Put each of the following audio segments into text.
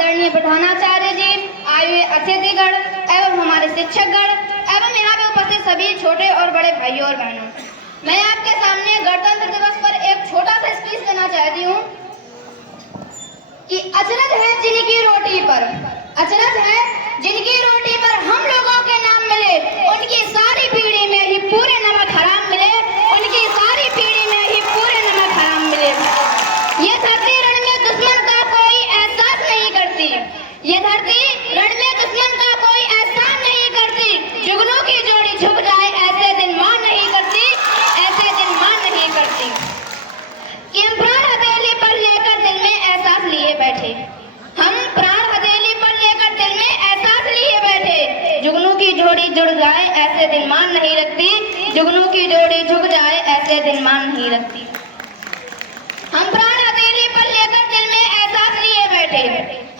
आदरणीय प्रधानाचार्य जी, आए हुए अतिथिगण एवं हमारे शिक्षकगण एवं यहाँ पे उपस्थित सभी छोटे और बड़े भाइयों और बहनों, मैं आपके सामने गणतंत्र दिवस पर एक छोटा सा स्पीच देना चाहती हूँ कि अचरज है जिनकी रोटी पर, अचरज है जिनकी रोटी पर हम लोगों के नाम मिले, उनकी सारी पीढ़ी में ही पूरे नमक हराम मिले, उनकी सारी पीढ़ी में ही पूरे नमक हराम मिले। ये धरती रण में दुश्मन का कोई एहसास नहीं करती, ये धरती रण में दुश्मन का कोई एहसान नहीं करती, जुगनों की जोड़ी झुक जाए ऐसे दिन मां नहीं करती, ऐसे दिन मां नहीं करती। कि हम प्राण हथेली पर लेकर दिल में एहसास लिए बैठे, हम प्राण हथेली पर लेकर दिल में एहसास लिए बैठे, जुगनों की जोड़ी जुड़ जाए ऐसे दिन मान नहीं रखती, जुगनों की जोड़ी झुक जाए ऐसे दिन मान नहीं रखती। हम प्राण हथेली पर लेकर दिल में एहसास लिए बैठे,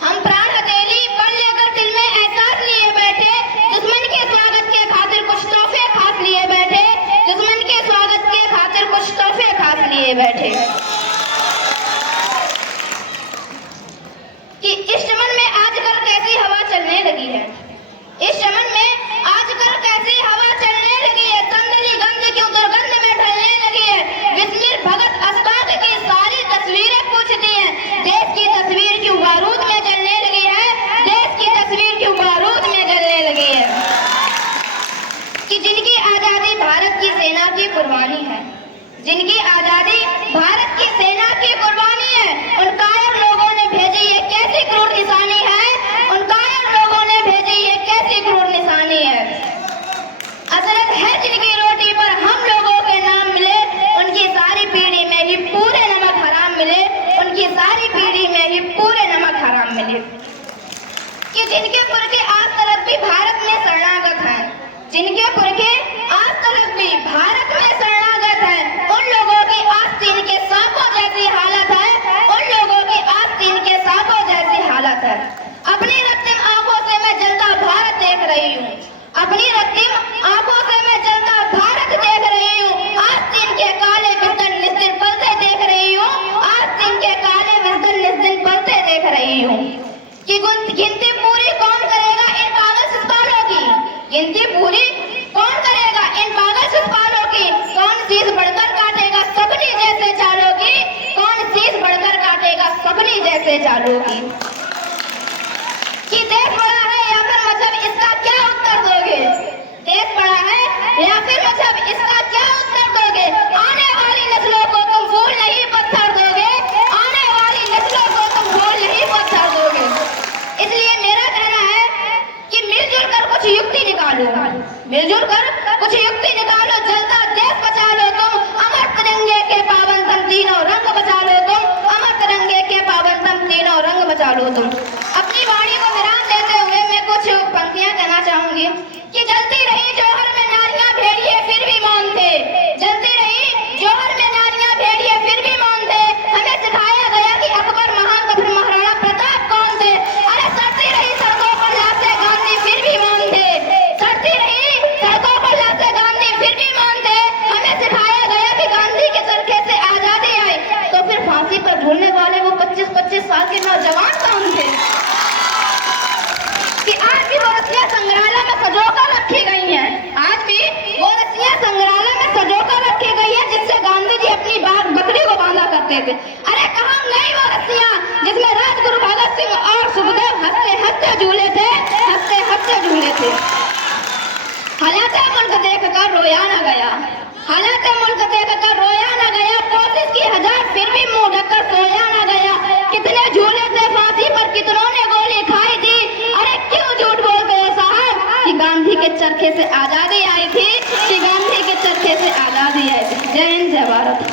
हम प्राण हथेली पर लेकर दिल में एहसास लिए बैठे, दुश्मन के स्वागत के खातिर कुछ तोहफे खास लिए बैठे, दुश्मन के स्वागत के खातिर कुछ तोहफे खास लिए बैठे। कि इस चमन में आजकल कैसी हवा चलने लगी है, इस चमन में आजकल कैसी हवा चलने लगी है, संदली गंध क्यों दुर्गंध में ढलने लगी है, विस्मित भगत अस्ताद की सारी तस्वीरें पूछती हैं, देश की तस्वीर क्यों बारूद में जलने लगी है, देश की तस्वीर क्यों बारूद में जलने लगी है। कि जिनकी आजादी भारत की सेना की कुर्बानी है, जिनकी आजादी भारत की सेना की कुर्बानी है, उन कायर लोगों ने भेजी ये कैसी क्रूर निशानी है, उन कायर लोगों ने भेजी ये कैसी क्रूर निशानी है। अचरज है जिनकी रोटी पर हम लोगों के नाम मिले, उनकी सारी पीढ़ी में ही पूरे नमक हराम मिले, उनकी सारी पीढ़ी में ही पूरे नमक हराम मिले। कि जिनके पुरखे आज तक भी भारत में शरणागत हैं, जिनके पुरखे आज तक भी भारत में शरणागत हैं, उन लोगों की आस्तीन के सांपों जैसी हालत है, उन लोगों की आस्तीन के सांपों जैसी हालत है। अपनी रक्तिम आंखों से मैं जलता भारत देख रही हूँ, अपनी रक्तिम आंखों से मैं जलता भारत देख रही हूँ, आस्तीन के काले बिस्तर निस दिन पलते देख रही हूँ, आस्तीन के काले बिस्तर निस दिन पलते देख रही हूँ। कि गिनती पूरी कौन करेगा इन पागल शिशुपालों की, गिनती पूरी कौन करेगा इन पागल शिशुपालों की, कौन शीश बढ़कर काटेगा सबनी जैसे चालों की, कौन शीश बढ़कर काटेगा सबनी जैसे चालों की। कि देश बड़ा है या फिर मजहब, इसका क्या उत्तर दोगे, देश बड़ा है या फिर मजहब, इसका क्या उत्तर दोगे। आने वाली नस्लों को तुम फूल नहीं पत्थर दोगे, आने वाली नस्लों को तुम फूल नहीं पत्थर दोगे। इसलिए मेरा कहना है कि मिलजुल कर कुछ युक्ति निकालो, मिलजुल कर कुछ युक्ति निकालो, जलता देश बचा लो तुम, अमर तिरंगे के पावन तुम तीनों रंग बचा लो तुम, अमर तिरंगे के पावन तुम तीनों रंग बचा लो तुम। अपनी वाणी को विराम देते हुए मैं कुछ पंक्तियां कहना चाहूंगी। कि जलती रही जौहर में नारियां भेड़िए फिर भी मौन थे, जलती रही जौहर में नारियां भेड़िए फिर भी मौन थे, हमें सिखाया गया कि अकबर महान का फिर महाराणा प्रताप कौन थे। अरे सड़ती रही सड़कों पर लाशें गांधी फिर भी मौन थे, सड़ती रही सड़कों पर लाशें गांधी फिर भी मौन थे, हमें सिखाया गया कि गांधी के चरखे से आजादी आई, तो फिर फांसी पर झूलने वाले वो 25-25 साल के नौजवान कौन थे। कि आज भी वो रस्सियां संग्रहालय में सजोकर रखी गई हैं, आज भी वो रस्सियां संग्रहालय में सजोकर रखी गई है जिससे गांधी जी अपनी बकरी को बांधा करते थे। अरे कहाँ गई वो रस्सियां जिसमें राजगुरु भगत सिंह और सुखदेव हंसते हंसते झूले थे, हंसते हंसते झूले थे। हालात मुल्क देख कर रोया न गया, हालात मुल्क देख कर रोया न गया, कोशिश की हजार फिर भी मुंह ढककर सोया न गया। कितने झूले थे फांसी पर, कितनों ने गोली खाई थी, अरे क्यों झूठ बोलते हो साहब कि गांधी के चरखे से आजादी आई थी, कि गांधी के चरखे से आजादी आई थी। जय हिंद जय भारत।